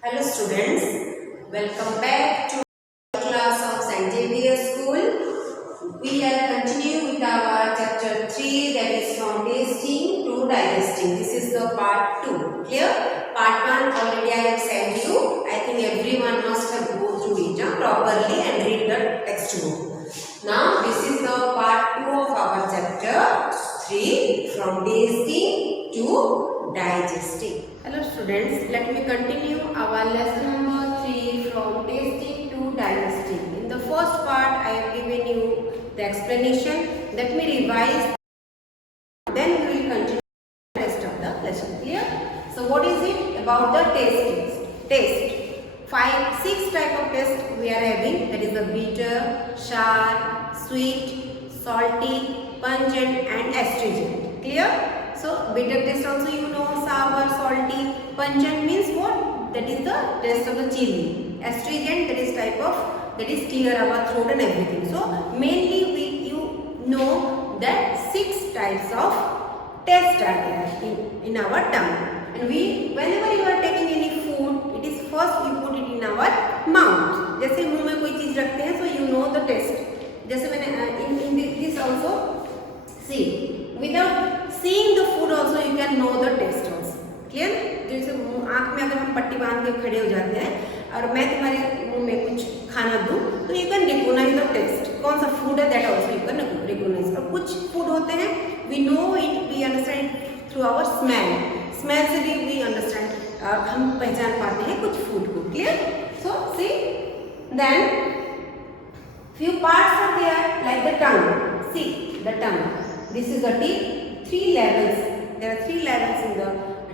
Hello students, welcome back to class of St. Xavier School. We are continuing with our chapter 3, that is from tasting to digesting. This is the part 2. Clear? Part 1 already I have sent you. I think everyone must have go through it properly and read the textbook. Now this is the part 2 of our chapter 3, from tasting to digesting. Hello students, let me continue our lesson number 3, from tasting to digesting. In the first part I have given you the explanation. Let me revise, then we will continue the rest of the lesson. Clear? So what is it about the taste? 6 type of taste we are having, that is the bitter, sour, sweet, salty, pungent and astringent. Clear? So bitter taste also you know, sour, salty. Pungent means what? That is the taste of the chili. Astringent, that is type of, that is clear our throat and everything. So mainly you know that 6 types of taste are there in our tongue. And whenever you are taking any food, it is first we put it in our mouth. जैसे मुंह में कोई चीज रखते हैं, so you know the taste. जैसे मैंने in this also, see, without seeing the food also you can know the taste also. Clear? जैसे आँख में अगर हम पट्टी बांध के खड़े हो जाते हैं और मैं तुम्हारे मुंह में कुछ खाना दूं, तो you can recognize the taste. कौन सा food है, that also you can recognize. और कुछ food होते हैं, we know it, we understand through our smell. Smell से भी we understand, हम पहचान पाते हैं कुछ food को. Clear? So see, then few parts are there like the tongue. See the tongue. This is the teeth. 3 levels. There are 3 levels in the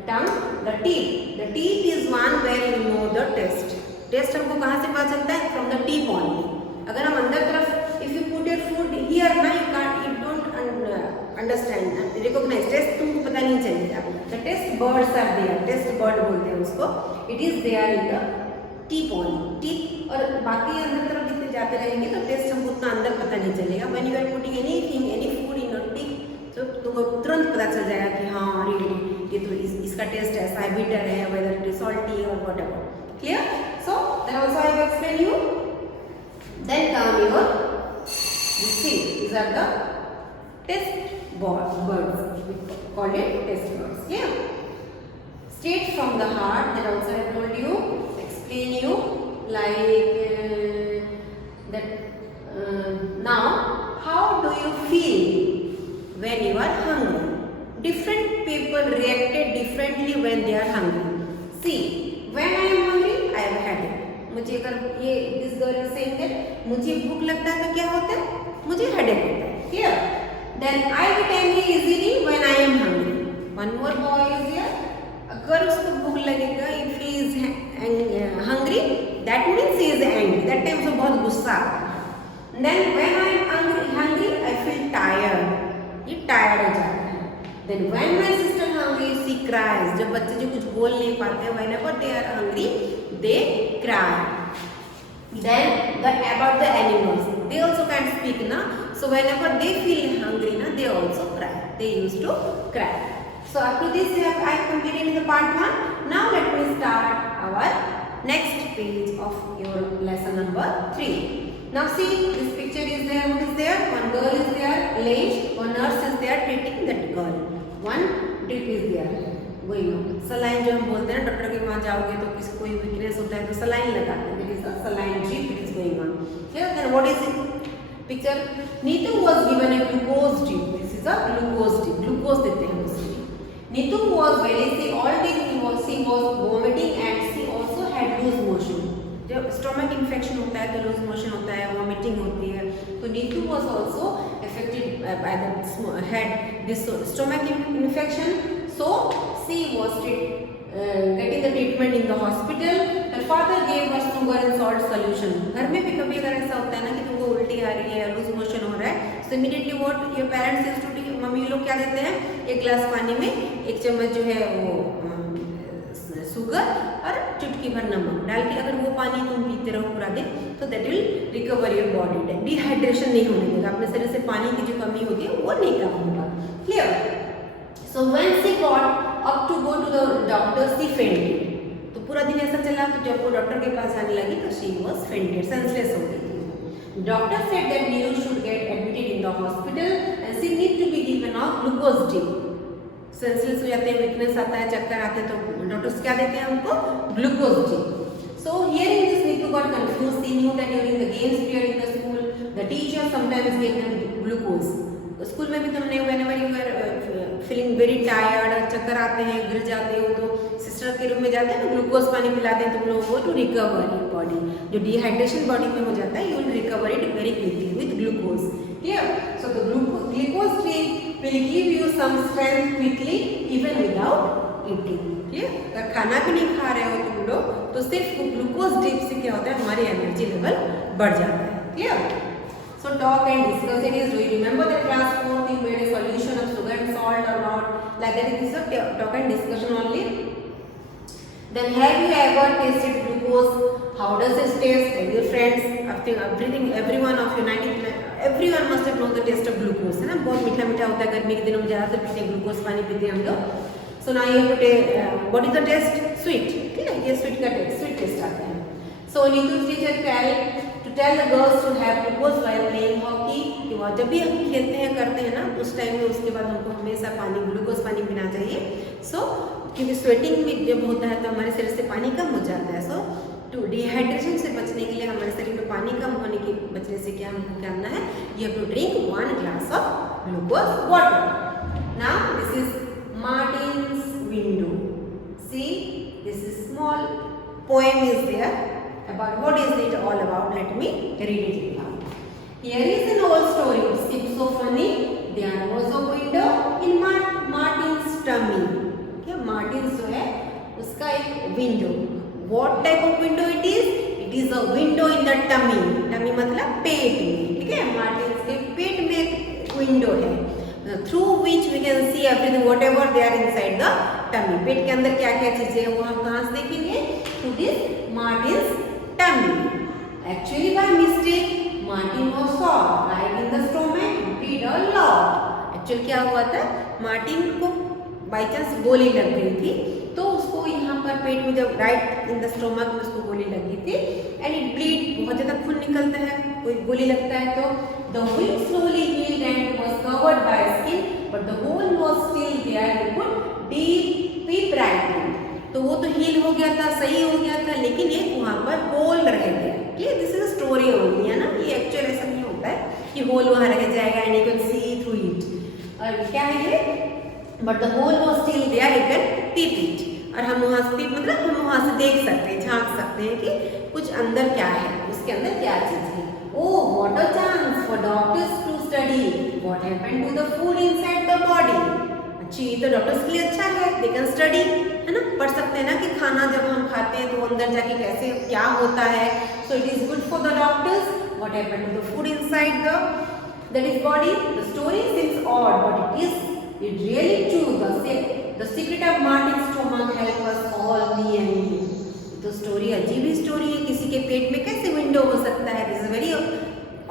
tongue. The teeth. The teeth is one where you know the taste. Taste हमको कहाँ से पता चलता है? From the teeth only. अगर हम अंदर तरफ, if you put your food here ना, you don't understand, recognize. Taste तुमको पता नहीं चलेगा. The taste buds are there. Taste bud बोलते हैं उसको. It is there in the teeth only. Teeth और बाकी अंदर तरफ जितने जाते रहेंगे तो टेस्ट हमको उतना अंदर पता नहीं चलेगा. When you are putting anything, any food in your teeth, तो तुमको तुरंत पता चल जाएगा कि हाँ अरे ये तो इसका टेस्ट ऐसा है, बिटर है, whether it is salty or whatever. Clear? So then also I will explain you. Then come your, you see, these are the taste buds. We call it taste buds. Yeah. Straight from the heart. Then also I told you, explain you like that. Now, how do you feel when you are hungry? Different people reacted differently when they are hungry. See, when I am hungry, I have a headache. मुझे अगर ये this girl is saying that मुझे भूख लगता है तो क्या होता है? मुझे headache होता है. Clear? Then I get angry easily when I am hungry. One more boy is here. अगर उसको भूख लगेगा, if he is hungry, that means he is angry. That time उसको बहुत गुस्सा आता है. Then when I am hungry, I feel tired. ये tired हो जाता है. Then when my sister hungry, she cries. जब बच्चे जो कुछ बोल नहीं पाते, whenever they are hungry, they cry. Then about the animals, they also can't speak na. So whenever they feel hungry na, they also cry. They used to cry. So up to this I have completed in the part 1. Now let me start our next page of your lesson number 3. Now see, this picture is there. What is there? One girl is there, laying. One nurse is there treating that girl. One drip is there. going on. Saline जो हम बोलते हैं, डॉक्टर के वहाँ जाओगे तो किसी कोई वीकनेस होता है तो सलाइन लगाते हैं. It is a saline drip. It is going on. Here then what is it? Picture. Neetu was given a glucose drip. This is a glucose drip. Glucose देते हैं उसमें. Neetu was very sick. All day she was vomiting and she also had loose motion. जब stomach infection होता है तो loose motion होता है, वॉमिटिंग होती है. तो Neetu was also affected by the had this stomach infection. So she was getting the treatment in the hospital. Her father gave her sugar and salt solution. घर में भी कभी अगर ऐसा होता है ना कि तुमको उल्टी आ रही है, लूज मोशन हो रहा है, so immediately what your parents used to do, mummy लोग क्या देते हैं, एक गिलास पानी में 1 चम्मच जो है वो शुगर और चुटकी भर नमक डाल के अगर वो पानी तुम पीते रहो पूरा दिन तो that will recover your body. Dehydration नहीं होने देगा, अपने शरीर से पानी की जो कमी होती है वो नहीं कम होगा. Clear? So when she got up to go to the doctor she fainted. तो पूरा दिन ऐसा चला, तो जब वो डॉक्टर के पास आने लगी तो शी वॉज फेंटेड, सेंसलेस हो गई थी। Doctor said that Neeru should get admitted in the hospital and she need to be given a glucose drip. Senseless हो जाते हैं, वीकनेस आता है, चक्कर आते हैं, तो डॉक्टर्स क्या देते हैं हमको? Glucose drip. So hearing this, Neetu got confused. She knew that during the games period in the school, the teacher sometimes gave them glucose. School में भी तुमने whenever you were feeling very tired और चक्कर आते हैं, गिर जाते हो, तो सिस्टर के रूम में जाते हैं तो ग्लूकोज पानी पिलाते हैं तुम लोगों को टू रिकवर योर बॉडी। जो डिहाइड्रेशन बॉडी में हो जाता है, you will recover it very quickly with glucose. Clear? So the glucose drip will give you some strength quickly even without eating. Clear? अगर खाना भी नहीं खा रहे हो तुम लोग, तो सिर्फ ग्लूकोज ड्रिप से क्या होता है? हमारी एनर्जी लेवल बढ़ जाता है। Clear? So talk and discuss it is. Do you remember that class 4th you made a solution of sugar and salt or not? Like that, it is a talk and discussion only. Then have you ever tasted glucose? How does it taste? Tell your friends. Everything, every one of you, everyone must have known the taste of glucose. है ना? बहुत मीठा मीठा होता है, गर्मी के दिनों में ज़्यादातर पीते हैं, ग्लूकोज पानी पीते हैं हम लोग। So now you have to take what is the taste? Sweet. ठीक है, ये स्वीट का टेस्ट, स्वीट टेस्ट आता है। So Neetu's teacher tell the girls to have glucose while playing hockey. कि वह जब भी हम खेलते हैं करते हैं ना, उस टाइम में उसके बाद हमको हमेशा पानी, ग्लूकोज पानी पीना चाहिए। So क्योंकि स्वेटिंग में जब होता है तो हमारे शरीर से पानी कम हो जाता है। So टू डिहाइड्रेशन से बचने के लिए, हमारे शरीर में पानी कम होने के बचने से क्या हमको करना है? You have to drink 1 glass of glucose water. Now this is Martin's window. See, this is small poem is there about what is it all about. Let me read it now. Here is an old story. It seems so funny. There was a window in Martin's tummy. क्या Martin's जो है उसका एक window. What type of window it is? It is a window in the tummy. Tummy मतलब पेट में, ठीक है? Martin's के पेट में एक window है, through which we can see everything whatever they are inside the tummy. पेट के अंदर क्या क्या चीजें हैं वो हम कहाँ से देखेंगे? Through this Martin's tummy. Actually by mistake Martin was shot right in the stomach and bleed a lot. Actually क्या हुआ था? मार्टिन को बाई चांस गोली लग गई थी, तो उसको यहाँ पर पेट में जब राइट इन द स्टोमक में उसको गोली लगी थी एंड इट ब्लीड, बहुत ज़्यादा खून निकलता है कोई गोली लगता है तो। The wound slowly healed and was covered by skin but the hole was still there. You could peep right in. तो वो तो हील हो गया था, सही हो गया था, लेकिन एक वहाँ पर होल रह गया। Clear? This is a story only, है ना? ये एक्चुअल ऐसा नहीं होता है कि होल वहाँ रह जाएगा and you can see through it. और क्या है ये? But the hole was still there, you can peep it. और हम वहाँ से पीप मतलब हम वहाँ से देख सकते हैं, झांक सकते हैं कि कुछ अंदर क्या है, उसके अंदर क्या चीज़ है। Oh what a chance for doctors to study what happened to the food inside the body. अच्छी, तो डॉक्टर्स के लिए अच्छा है, दे कैन स्टडी, है ना? पढ़ सकते हैं ना कि खाना जब हम खाते हैं तो अंदर जाके कैसे क्या होता है। So it is good for the doctors what happened to the food inside the that is body. The story seems odd but it really true. The secret of Martin's stomach help us all me and you. तो story अजीब ही स्टोरी है, किसी के पेट में कैसे विंडो हो सकता है? दिस इज वेरी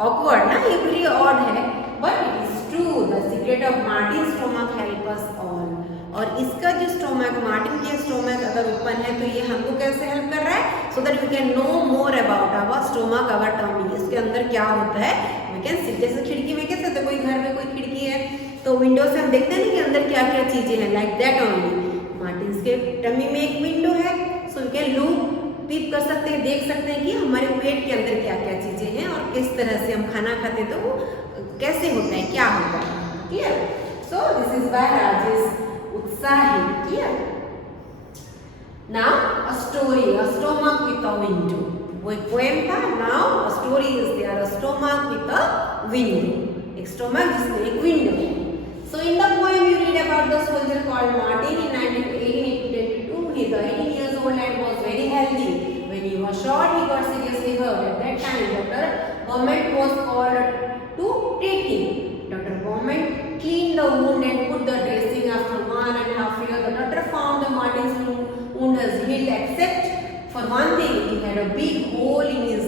ऑकवर्ड ना, ये वेरी ऑड है but it is true. The secret of Martin stomach help us all. और इसका जो स्टोमक, मार्टिन के स्टोमक अगर ओपन है तो ये हमको कैसे हेल्प कर रहा है? So that we can know more about our stomach, our tummy, इसके अंदर क्या होता है वी कैन सी। जैसे खिड़की में कैसे होता है, कोई घर में कोई खिड़की है तो विंडो से हम देखते हैं ना कि अंदर क्या क्या चीजें हैं, लाइक दैट ओनली। मार्टिन के टमी में एक विंडो है, सो वी कैन लुक, पीप कर सकते हैं, देख सकते हैं कि हमारे पेट के अंदर क्या क्या चीजें हैं और किस तरह से हम खाना खाते हैं तो वो कैसे होता है, क्या होता है। Clear? So this is by Rajesh Utsahi. Clear? Now a story, a stomach with a window. वो एक पोएम था। Now a story is there, a stomach with a window. एक स्टोमक जिसमें एक विंडो है। So in the poem you read about the soldier called Martin in 1822. He was 18 years old and was very healthy. When he was shot, he got seriously hurt. At that time, Dr. Beaumont was called to treat him. Dr. Beaumont cleaned the wound and put the dressing. After 1.5 years, the doctor found the Martin's wound has healed, except for one thing, he had a big hole in his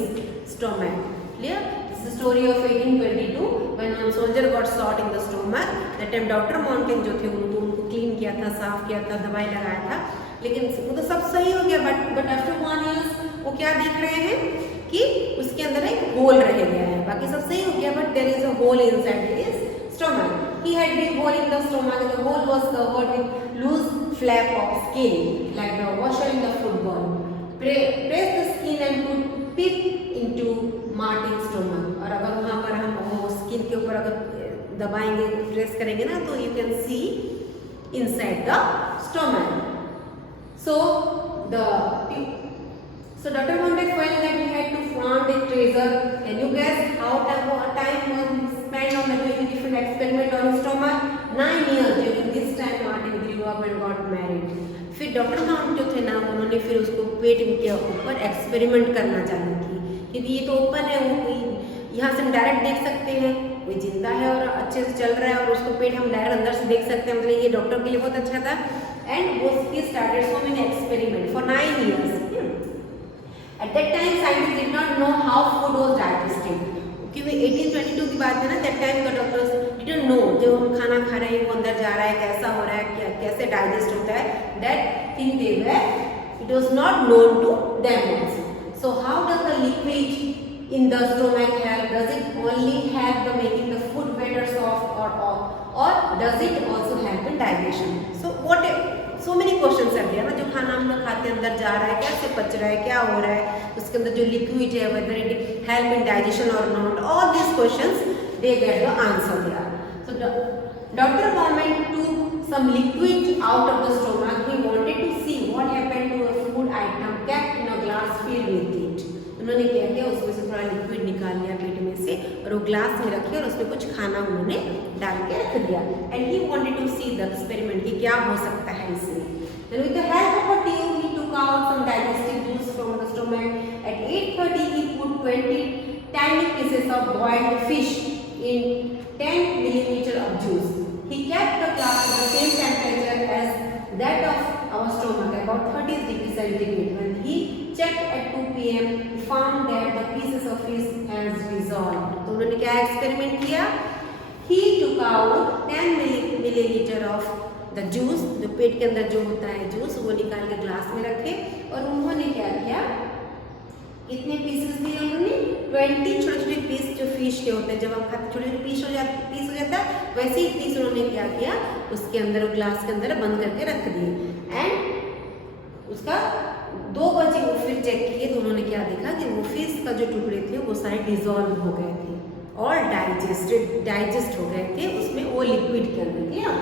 stomach. Clear? This is the story of 1822 when one soldier got shot in the stomach. That time Dr. Mountain जो थे उनको क्लीन किया था, साफ किया था, दवाई लगाया था। लेकिन वो तो सब सही हो गया, बट आफ्टर 1 ईयर वो क्या देख रहे हैं कि उसके अंदर एक होल रह गया है। बाकी सब सही हो गया, but there is a hole inside his stomach. He had big hole in the stomach and the hole was covered with loose flap of skin like the washer in the football. Press the skin and put pip into Martin's stomach. और अगर वहाँ पर हम वो स्किन के ऊपर अगर दबाएंगे, प्रेस करेंगे ना, तो you can see inside the stomach. So Dr. Montek felt that he had to find a treasure. Can you guess how time was spent on doing different experiment on his stomach? 9 years. During this time, Martin grew up and got married. फिर doctor mount जो थे ना, उन्होंने फिर उसको पेट के ऊपर एक्सपेरिमेंट करना चालू की, क्योंकि ये तो ओपन है, वो यहाँ से हम डायरेक्ट देख सकते हैं कोई जिंदा है और अच्छे से चल रहा है, और उसको पेट हम डायरेक्ट अंदर से देख सकते हैं। मतलब ये डॉक्टर के लिए बहुत अच्छा था। एंड वो started so many experiment for 9 years. At that time, scientists did not know how food was digested. क्योंकि 1822 की बात है ना, that time the doctors didn't know जो हम खाना खा रहे हैं वो अंदर जा रहा है, कैसा हो रहा है, कैसे डाइजेस्ट होता है, that thing they were, it was not known to them also. So how does the liquid in the stomach help? Does it only help the making the food better soft or does it also help in digestion? So many questions are there ना, जो खाना हम लोग खाते हैं अंदर जा रहा है, कैसे पच रहा है, क्या हो रहा है, उसके अंदर जो लिक्विड है, whether it help in digestion or not, all these questions they get the answer there. So Dr. Baumann took some liquid out of the stomach. He wanted to see what happened to a food item kept in a glass filled with it. उन्होंने क्या किया, उसमें से थोड़ा लिक्विड निकाल लिया पेट में से और वो ग्लास में रखे और उसमें कुछ खाना उन्होंने डाल के रख दिया। And he wanted to see the experiment कि क्या हो सकता है इसमें। Then with the help of a tube he took out some digestive juice from the stomach. At 8:30 he put 20 tiny pieces of boiled fish in 10 milliliter of juice. He kept the glass at the same temperature as that of our stomach, about 30 degrees centigrade. When he checked at 2 p.m. he found that the pieces of fish has dissolved. तो उन्होंने क्या एक्सपेरिमेंट किया? He took out 10 milliliter of the juice, जो पेट के अंदर जो होता है जूस, वो निकाल के ग्लास में रखे और उन्होंने क्या किया, कितने पीसेस दिए उन्होंने? 20 छोटे छोटे पीस जो फिश के होते हैं, जब हम खाते छोटे छोटे पीस हो जाता है, वैसे ही पीस उन्होंने क्या किया, उसके अंदर ग्लास के अंदर बंद करके रख दिए। एंड उसका 2 बजे वो फिर चेक किए तो उन्होंने क्या देखा कि वो फिश का जो टुकड़े थे वो सारे डिजॉल्व हो गए थे और डाइजेस्ट हो गए थे उसमें वो लिक्विड के अंदर किया।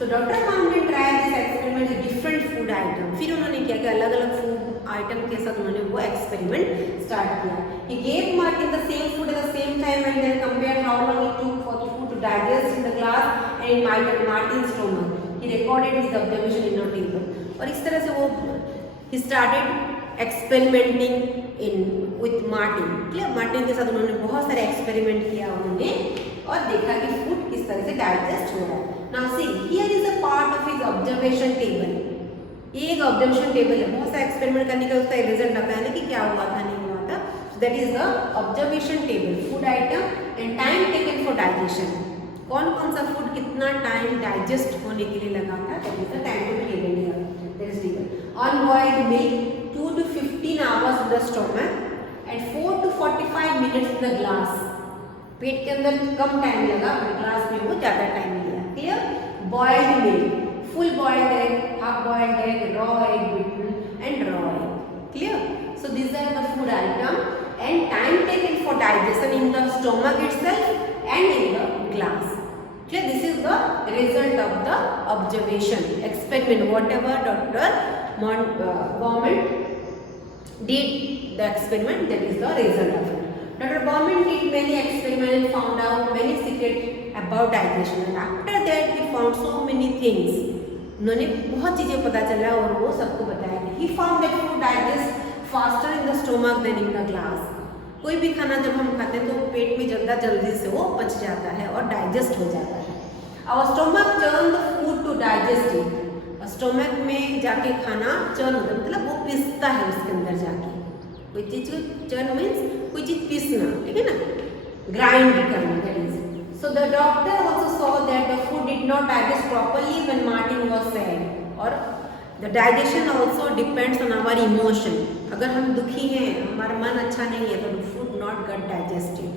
So Dr. Mountain tried this experiment with different food item. फिर उन्होंने क्या किया, अलग अलग फूड आइटम के साथ उन्होंने वो एक्सपेरिमेंट स्टार्ट किया। He gave Martin the same food at the same time and then compared how long it took for the food to digest in the glass and in Martin's stomach. He recorded his observation in a table. और इस तरह से वो he started experimenting with Martin. Clear? Martin के साथ उन्होंने बहुत सारे एक्सपेरिमेंट किया उन्होंने और देखा कि फूड किस तरह से डाइजेस्ट हो रहा है। Now see, here is a part of his observation table. ये एक ऑब्जर्वेशन टेबल है, बहुत सा एक्सपेरिमेंट करने का उसका एक रिजल्ट आता है ना कि क्या हुआ था नहीं हुआ था। So that is the observation table, food item and time taken for digestion. कौन कौन सा फूड कितना टाइम डाइजेस्ट होने के लिए लगा था, that is the time taken here. That is given. Unboiled milk 2 to 15 hours in the stomach and 4 to 45 minutes in the glass. पेट के अंदर कम टाइम लगा और ग्लास में वो ज़्यादा टाइम लिया। Clear? Boiled milk, full boiled egg, half boiled egg, raw egg, beaten and raw egg. Clear? So these are the food item and time taken for digestion in the stomach itself and in the glass. Clear? This is the result of the observation experiment. Whatever Dr. Baumann did the experiment, that is the result of it. Dr. Baumann did many experiments and found out many secrets about digestion. And after that, he found so many things. उन्होंने बहुत चीजें पता चला और वो सबको बताया। He found that food digests faster in the stomach than in the glass. कोई भी खाना जब हम खाते हैं तो पेट में ज़्यादा जल्दी से वो पच जाता है और डाइजेस्ट हो जाता है। Our stomach turn the food to digest it. Stomach में जाके खाना चर्न होता है, मतलब वो पिसता है उसके अंदर जाके। कोई चीज को चर्न मीन्स कोई चीज पीसना, ठीक है ना, ग्राइंड करना, that is. So the doctor also saw that the food did not digest properly when Martin was fed. और the digestion also depends on our emotion. अगर हम दुखी हैं, हमारा मन अच्छा नहीं है, तो food not gate digested.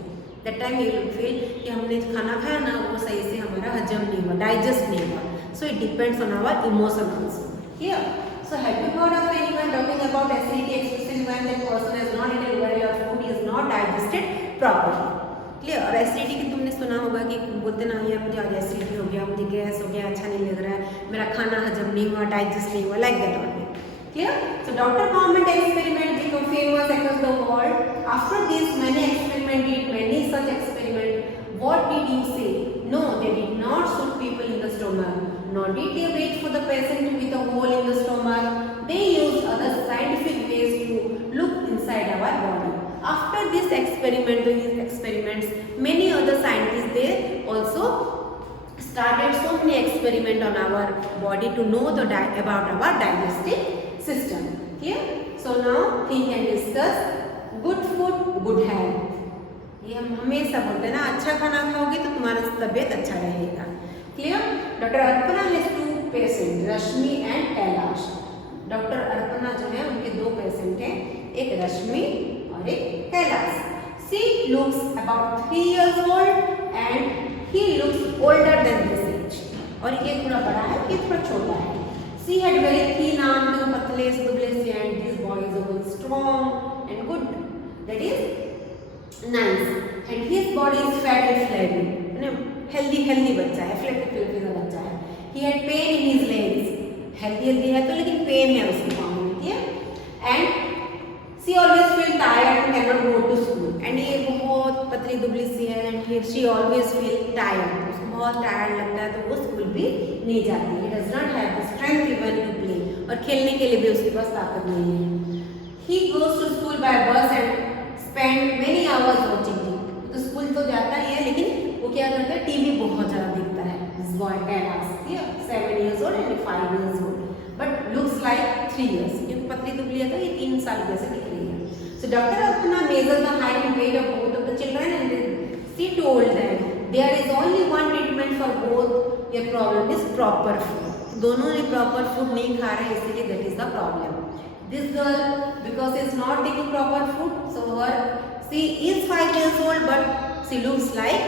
That time you will feel कि हमने खाना खाया ना, वो सही से हमारा हजम नहीं हुआ, डाइजेस्ट नहीं हुआ। So it depends on our emotion also. Clear? So have you heard of anyone talking about acidity, especially when that person has not eaten well or food is not digested properly? Clear? और एसिडिटी की तुमने सुना होगा कि बोलते ना यार मुझे आज एसिडिटी हो गया, मुझे गैस हो गया, अच्छा नहीं लग रहा है, मेरा खाना हजम नहीं हुआ, डाइजेस्ट नहीं हुआ, like that only. Clear? So Dr. Baumann experiment became famous across the world. After this, many experiments did many such experiments. What did you say? No, they did not shoot people in the stomach. Nor did they wait for the patient with a hole in the stomach. They used other scientific ways to look inside our body. After this experiment, these experiments, many other scientists they also started so many experiments on our body to know the about our digestive system. Clear? So now we can discuss good food, good health. ये हम हमेशा बोलते हैं ना, अच्छा खाना खाओगे तो तुम्हारा तबीयत अच्छा रहेगा। क्लियर? डॉक्टर अर्पणा हैज 2 पेशेंट, रश्मि एंड कैलाश। डॉक्टर अर्पणा जो है उनके 2 पेशेंट हैं, एक रश्मि और एक Kailash. She looks about 3 years old and he looks older than this age. और ये थोड़ा बड़ा है, ये थोड़ा छोटा है। She had very thin arms, पतले से दुबले से, and this boy is very strong and good. That is nice. And his body is fat and flabby. Healthy बच्चा है, फ्लेक्सी का बच्चा है। He had pain in his legs. Healthy है तो लेकिन पेन है उसके पाँव में, ठीक है? And she always feel tired and cannot go to school. And ये बहुत पतली दुबली सी है, and she always feel tired. उसको बहुत टायर्ड लगता है तो वो स्कूल भी नहीं जाती। He does not have the strength even to play. और खेलने के लिए भी उसके पास ताकत नहीं है। He goes to school by bus and spend many hours watching TV. तो स्कूल तो जाता ही है, लेकिन वो क्या करता है, टीवी बहुत ज़्यादा देखता है। This boy Kailash, 7 years old and 5 years old, but looks like 3 years. क्योंकि पतली दुबली है तो ये 3 साल जैसे दिख रही है। So Dr. Arpana measured the height and weight of both of the children and she told them there is only one treatment for both your problem is proper food. दोनों ने proper food नहीं खा रहे, इसलिए that is the problem. This girl, because she is not taking proper food, so she is 5 years old but she looks like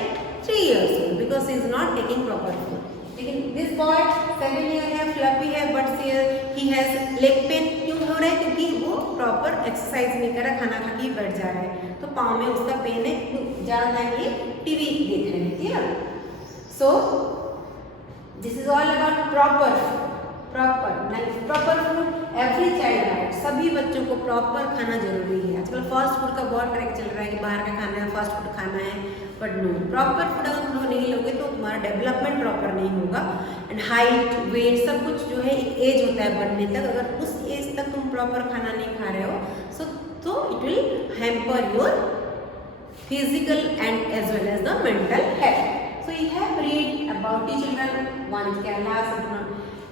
3 years old because she is not taking proper food. लेकिन this boy 7 year है, fluffy है, but he has leg pain क्यों हो रहा है? क्योंकि वो proper exercise नहीं कर रहा, खाना खा के बैठ जा रहा है, तो पाँव में उसका पेन है, ज़्यादा ये टीवी देख रहे हैं, ठीक है? So this is all about proper food. Proper food every child right. सभी बच्चों को प्रॉपर खाना जरूरी है। आजकल फास्ट फूड का बहुत ट्रैक चल रहा है कि बाहर का खाना है, फास्ट फूड खाना है, बट नो, प्रॉपर फूड अगर तुम लोग नहीं लोगे तो तुम्हारा डेवलपमेंट प्रॉपर नहीं होगा। एंड हाइट, वेट, सब कुछ जो है एक एज होता है बढ़ने तक, अगर उस एज तक तुम प्रॉपर खाना नहीं खा रहे हो तो it will hamper your physical and as well as the mental health. So you have read about the children, one is Kailash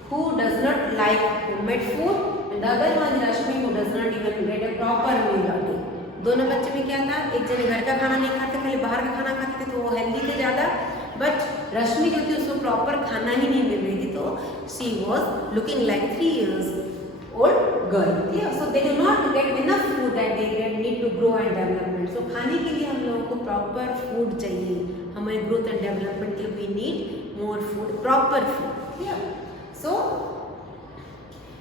who does not like homemade food and the other one is Rashmi who does not even get a proper meal a day. दोनों बच्चे में क्या था, एक जने घर का खाना नहीं खाते, खाली बाहर का खाना खाते थे, तो वो हेल्दी थे ज़्यादा, बट रश्मि जो थी उसको प्रॉपर खाना ही नहीं मिल रही थी, तो she was looking like 3 years old girl. Yeah, so they do not get enough food that they need to grow and development. So खाने के लिए हम लोगों को proper food चाहिए, हमारे growth and development के लिए we need more food, proper food. Yeah. So,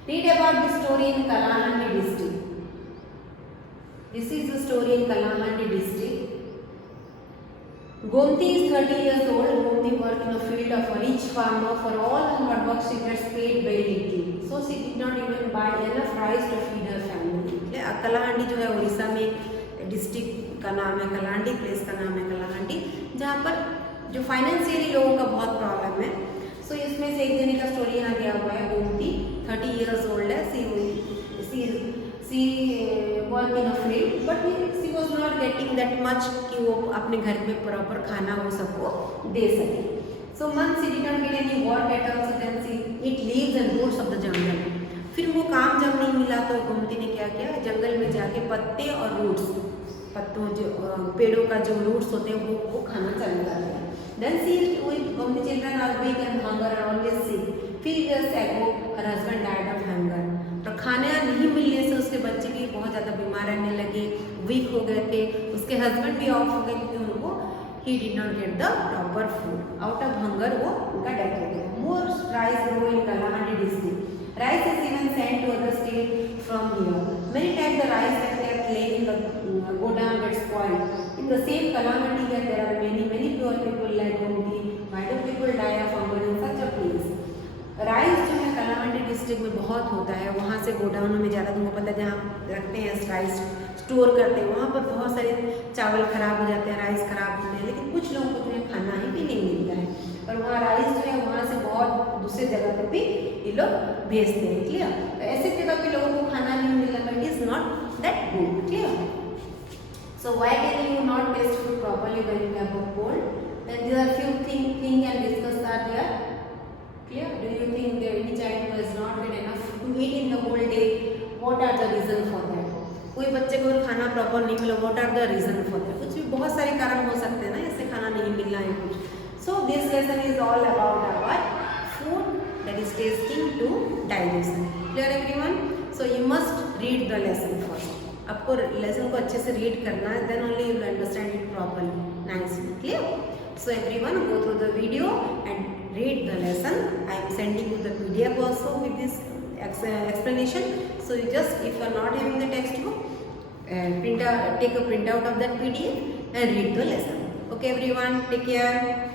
read about the story in Kalahandi district. This is the story in Kalahandi district. Gomti is 30 years old. Gomti worked in a field of a rich farmer. For all her hard work, she gets paid very little. So she did not even buy enough rice to feed her family. Kalahandi जो है उड़ीसा में डिस्ट्रिक्ट का नाम है, कलाहांडी प्लेस का नाम है कलाहांडी, जहाँ पर जो फाइनेंशियली लोगों का बहुत प्रॉब्लम है। सो इसमें से एक जने का स्टोरी यहाँ दिया हुआ है। गोमती 30 years old है, she work in a field but she was not getting that much कि वो अपने घर में प्रॉपर खाना वो सबको दे सके। So month she did not get any work at all, so then she eat leaves and roots of the jungle. फिर वो काम जब नहीं मिला तो गोमती ने क्या किया, जंगल में जाके पत्ते और रूट्स, पत्तों जो पेड़ों का जो रूट्स होते हैं वो खाना चालू कर दिया। Then she when the children are weak and hunger and always sick. Few years ago her husband died of hunger. और खाना नहीं मिलने से उसके बच्चे भी बहुत ज़्यादा बीमार रहने लगे, वीक हो गए थे, उसके हस्बैंड भी ऑफ हो गए क्योंकि उनको he did not get the proper food. Out of hunger वो उनका डेथ हो गया. More rice grow in Kalahandi district. Rice is even sent to other state from here. Many times the rice that they are laying in the godown gets spoiled. In the same Kalahandi here there are many poor people like Gomti. Why do people die of hunger in such a place? Rice जो है कलामंडी डिस्ट्रिक्ट में बहुत होता है, वहाँ से गोडाउनों में ज़्यादा तुमको पता है जहाँ रखते हैं राइस स्टोर करते हैं, वहाँ पर बहुत सारे चावल खराब हो जाते हैं, राइस खराब होते हैं, लेकिन कुछ लोगों को जो है खाना ही भी नहीं मिलता है, और वहाँ राइस जो है वहाँ से बहुत दूसरे जगह पर भी ये लोग भेजते हैं. क्लियर? तो ऐसे जगह पे लोगों को खाना नहीं मिल रहा, but is not that good. Clear? So why can you not taste food properly when you have a cold? Then there are few things and discuss are there. Clear? Do you think that any child who has not get enough to eat in the whole day? What are the reason for that? कोई बच्चे को खाना प्रॉपर नहीं मिला, what are the reason for that? कुछ भी बहुत सारे कारण हो सकते हैं ना, इससे खाना नहीं मिलना है कुछ. So this lesson is all about our food that is tasting to digestion. Clear everyone? So you must read the lesson first. आपको लेसन को अच्छे से रीड करना है, then only you will understand it properly nicely. Clear? So everyone go through the video and read the lesson. I am sending you the PDF also with this explanation. So you just, if you are not having the textbook, take a printout of that PDF and read the lesson. Okay everyone, take care.